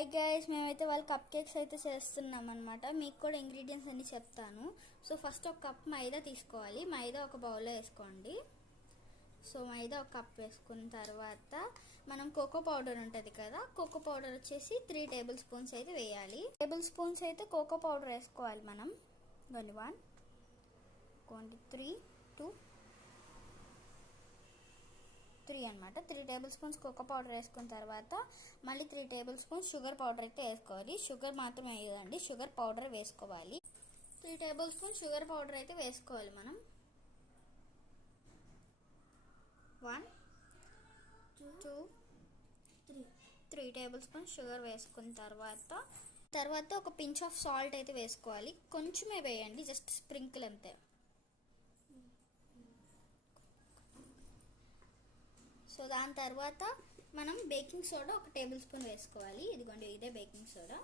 Hi guys, మేమైతే వాళ్ళు cup cakes అయితే చేస్తున్నాం అనమాట. మీకు కూడా ఇంగ్రీడియంట్స్ అన్ని చెప్తాను. సో ఫస్ట్ ఒక కప్ మైదా తీసుకోవాలి. మైదా ఒక బౌల్లో వేసుకోండి. సో మైదా ఒక కప్ వేసుకున్న తర్వాత మనం కోకో పౌడర్ ఉంటుంది కదా, కోకో పౌడర్ వచ్చేసి 3 టేబుల్ స్పూన్స్ అయితే వేయాలి. టేబుల్ స్పూన్స్ అయితే కోకో పౌడర్ వేసుకోవాలి మనం. 1 3 2 3 అనమాట. 3 టేబుల్ స్పూన్స్ కోకో పౌడర్ వేసుకున్న తర్వాత మళ్ళీ 3 టేబుల్ స్పూన్స్ షుగర్ పౌడర్ అయితే వేసుకోవాలి. షుగర్ మాత్రం వేయదండి, షుగర్ పౌడర్ వేసుకోవాలి. 3 టేబుల్ స్పూన్స్ షుగర్ పౌడర్ అయితే వేసుకోవాలి మనం. 1 2 3 టేబుల్ స్పూన్స్ షుగర్ వేసుకున్న తర్వాత ఒక పించ్ ఆఫ్ సాల్ట్ అయితే వేసుకోవాలి. కొంచెమే వేయండి, జస్ట్ స్ప్రింకిల్ అంతే. సో దాని తర్వాత మనం బేకింగ్ సోడా ఒక టేబుల్ స్పూన్ వేసుకోవాలి. ఇదిగోండి, ఇదే baking soda.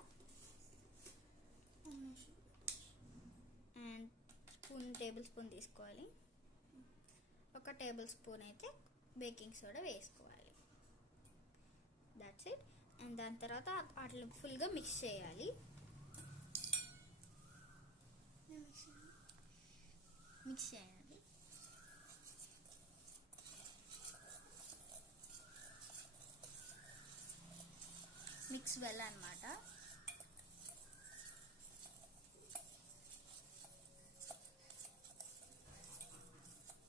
And 2 table spoon తీసుకోవాలి. ఒక టేబుల్ స్పూన్ అయితే బేకింగ్ సోడా వేసుకోవాలి. That's it. అండ్ దాని తర్వాత అట్లా ఫుల్గా మిక్స్ చేయాలి. మిక్స్ చేయాలి. మిక్స్ వెల్ అన్నమాట.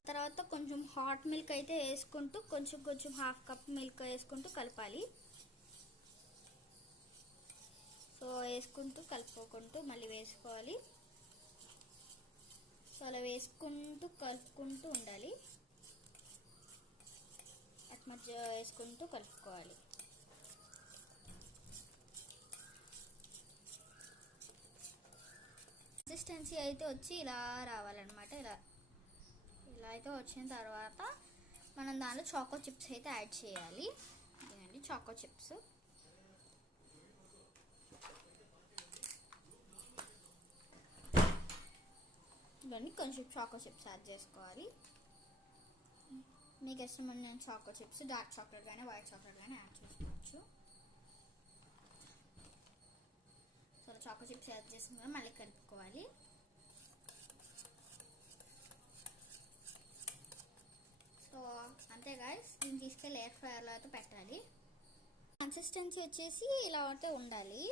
తర్వాత కొంచెం హాట్ మిల్క్ అయితే వేసుకుంటూ కొంచెం హాఫ్ కప్ మిల్క్ వేసుకుంటూ కలపాలి. సో వేసుకుంటూ కలుపుకుంటూ మళ్ళీ వేసుకోవాలి. సో అలా వేసుకుంటూ కలుపుకుంటూ ఉండాలి. అటు మధ్య వేసుకుంటూ కలుపుకోవాలి. కన్సిస్టెన్సీ అయితే వచ్చి ఇలా రావాలన్నమాట. ఇలా అయితే వచ్చిన తర్వాత మనం దానిలో చాకో చిప్స్ అయితే యాడ్ చేయాలి. ఇదండి చాకో చిప్స్. ఇవన్నీ కొంచెం చాకో చిప్స్ యాడ్ చేసుకోవాలి. మీకు ఇష్టమైన నేను చాకో చిప్స్ డార్క్ చాక్లెట్ కానీ వైట్ చాక్లెట్ కానీ యాడ్ చేసుకోవచ్చు. సో చాకో చిప్స్ యాడ్ చేసుకుని మళ్ళీ కలుపుకోవాలి. సో అంతే గాయ్స్, దీన్ని తీసుకెళ్ళి ఎయిర్ ఫ్రైయర్లో అయితే పెట్టాలి. కన్సిస్టెన్సీ వచ్చేసి ఇలా అయితే ఉండాలి.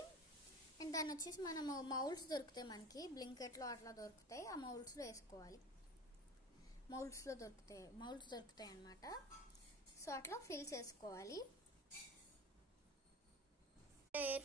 అండ్ దాన్ని వచ్చేసి మనము మౌల్డ్స్ దొరుకుతాయి, మనకి బ్లింకెట్లో అట్లా దొరుకుతాయి. ఆ మౌల్డ్స్లో వేసుకోవాలి. మౌల్డ్స్ దొరుకుతాయి అన్నమాట. సో అట్లా ఫిల్ చేసుకోవాలి. ఎయిర్